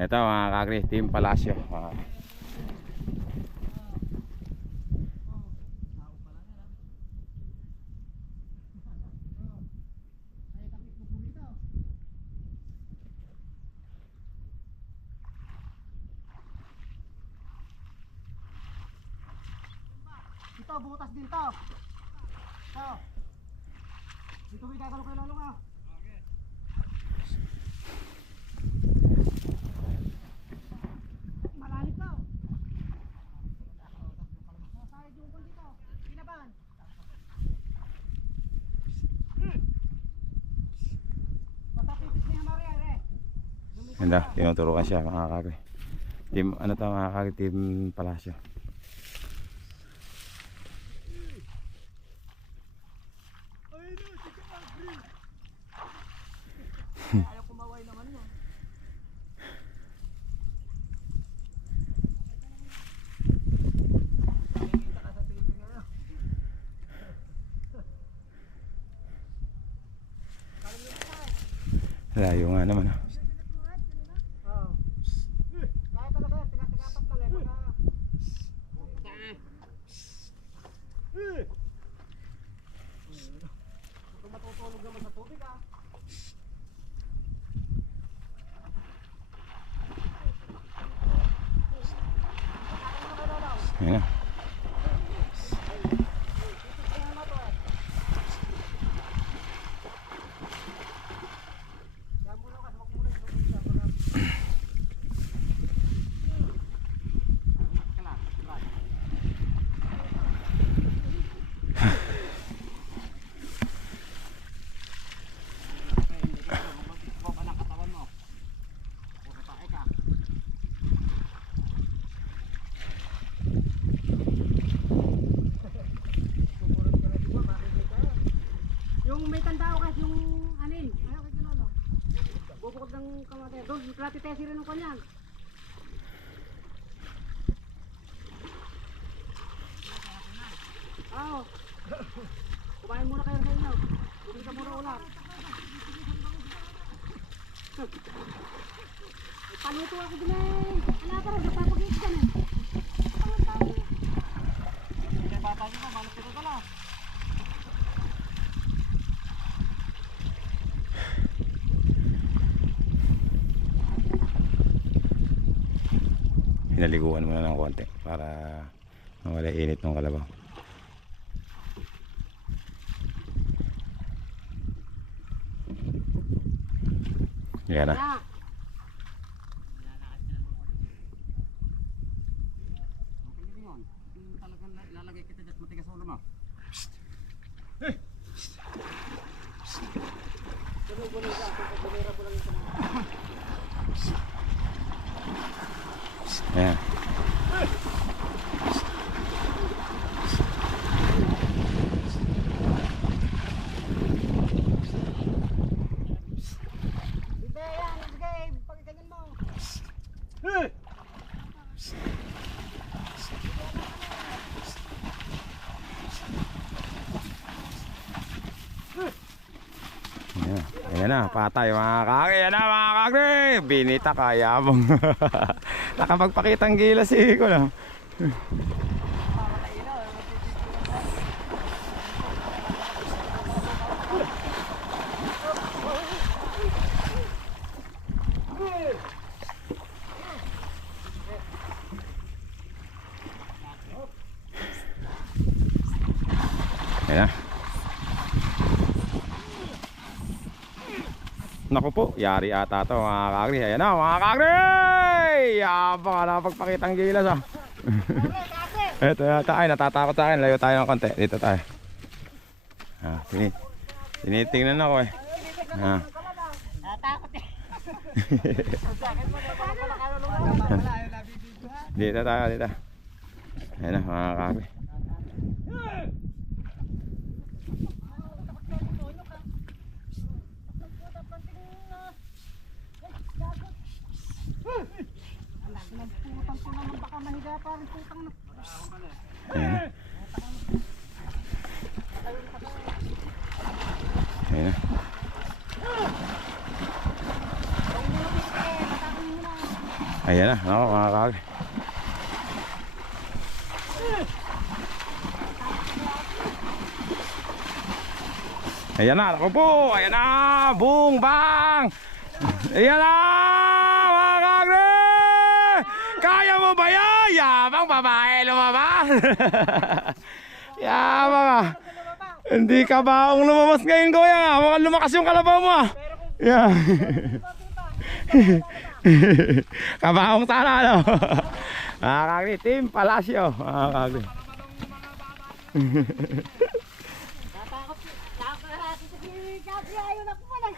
Ito mga kakri, Team Palacio. Ah. Ito, butas din to. Ito. Dito may gagalo kay Lolo nga. Ganda, tinuturukan siya mga kakri. Team, ano to mga kakri, Team Palacio. Ayaw kumaway naman yun. Layo nga naman. ah. Oo. Kaya talaga, tiga-tigapat lang eh. Baka... Kung matutulog naman sa tubig ah. Ayan na. Yan mo lang kasi wag mo lang itulog siya. Baka... Kala, kala. Yung may tandao kasi yung anin. Ayaw kay Kinolo. Bubukod ng kamate. Doon, klati tesi rin ng kanyan. Oo. Kumain muna kayo sa inyo. Bumili ka muna ulam. Paluto ako din eh. Wala pa rin, napapagit ka na. Pangan-pangan. Hindi bata nyo ba, balot ka na Hinaliguan muna ng konti para mawala init ng kalabaw. Yan na. Na. Okay din yun. Yung talagang lalagay kita dyan, matigas ulo mo. Ayan. Hindi yan, sige, pagkaganyan mo. Ayan. Na, patay mga kaki. Ayan na mga kaki. Binita kaya mong. Nakapagpakitang gila si ko lang. Ayan na. Naku po, yari ata to mga kakri. Ayan na mga kakri! Yabang ka nakapagpakitang gilas ah. Ito yata, ay natatakot sa akin. Layo tayo ng konti. Dito tayo. Ah, tini tinitingnan ako eh. Ah. Natakot eh. Dito tayo, dito. Ayan na mga kakri. Putang ko naman baka mahiga pa rin putang na. Ayan na. Ayan na. Huwag mo na piste, matakot mo na. Ayan na, ako kagre. Ayan na, ako po, ayan na, boom, bang! Ayan na! Kaya mo ba yan? Yabang babae lumabas! Yabang ah! Hindi ka baong lumabas ngayon kuya nga, mukhang lumakas yung kalabaw mo ah! Yeah. Kabaong sana ano? Mga kagre, Team Palacio, mga kagre. Tatakot. Tatakot. Ayaw na kumalan.